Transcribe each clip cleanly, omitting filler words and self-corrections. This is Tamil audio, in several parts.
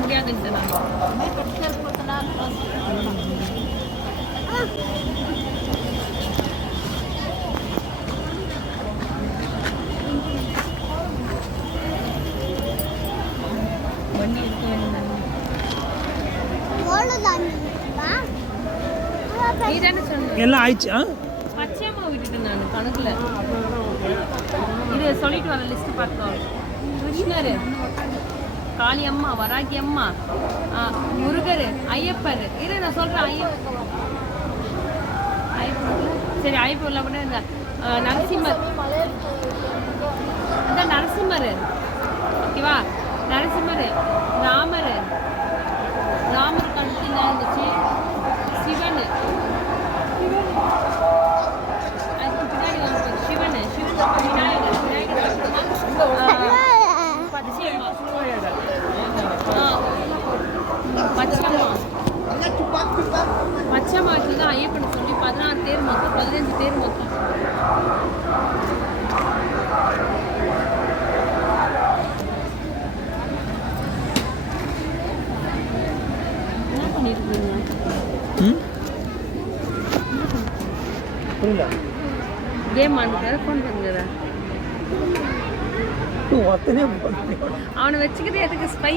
முடியாதுன்ட்டு நான் வண்டி எடுக்க வேணும். நீ தானே சொன்ன எல்லாம் ஆயிடுச்சு. பச்சையம்மா விட்டுட்டேன் நான் கணக்குல. இது சொல்லிட்டு வர லிஸ்ட் பார்த்தோம். கிருஷ்ணர், காளியம்மா, வராகி அம்மா, முருகர், ஐயப்பர். இரு நான் சொல்றேன். ஐயப்பர் சரி, ஐயப்பூர்ல கூட இந்த நரசிம்மர், அந்த நரசிம்மர் ஓகேவா, நரசிம்மர், ராமர், ராமருக்கு அடுத்து என்ன இருந்துச்சு, சிவன், அதுக்கு பின்னாடி வந்து சிவன், சிவனுக்கு விநாயகர், விநாயகர் பச்சையம்மா, பச்சையம்மா, பச்சையம்மா வச்சு தான் ஐயப்பனை சொல்லி 16 தேர் மொத்தம், 15 தேர் மொத்தம். என்ன பண்ணிருக்கீங்க? கேம் ஆடுற ஃபோன் பண்ணுற அவனை வச்சுக்கிட்டே எதுக்கு ஸ்பை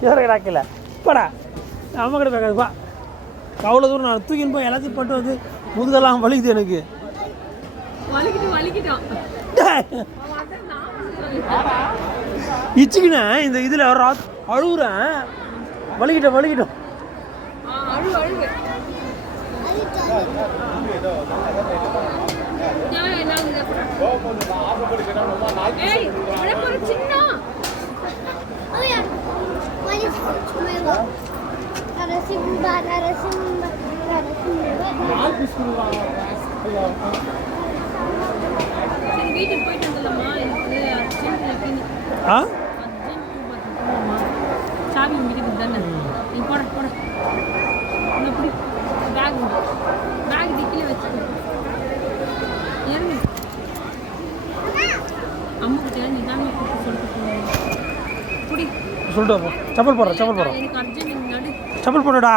கிடக்கல படா நம்ம கிட்ட பேக்காதுப்பா. அவ்வளோ தூரம் நான் தூக்கின்னு போய் எல்லாத்தையும் பட்டு வந்து முதுகெல்லாம் வலிக்குது எனக்கு. இச்சுக்கினேன் இந்த இதில் அழுகுறேன். வலிக்கிட்டோம் வீட்டுக்கு போயிட்டு வந்துடலாமா? எனக்கு சாவி இருக்குது தானே, நீ போட எப்படி பேக் டிக்கில வச்சுக்கோ. ஏங்க அம்மா கிட்ட நீ தானே சொல்லிட்டு சொல்லிட்டு செப்பல் போடுறேன். எனக்கு அர்ஜென்ட் நடு செப்பல் போடுடா.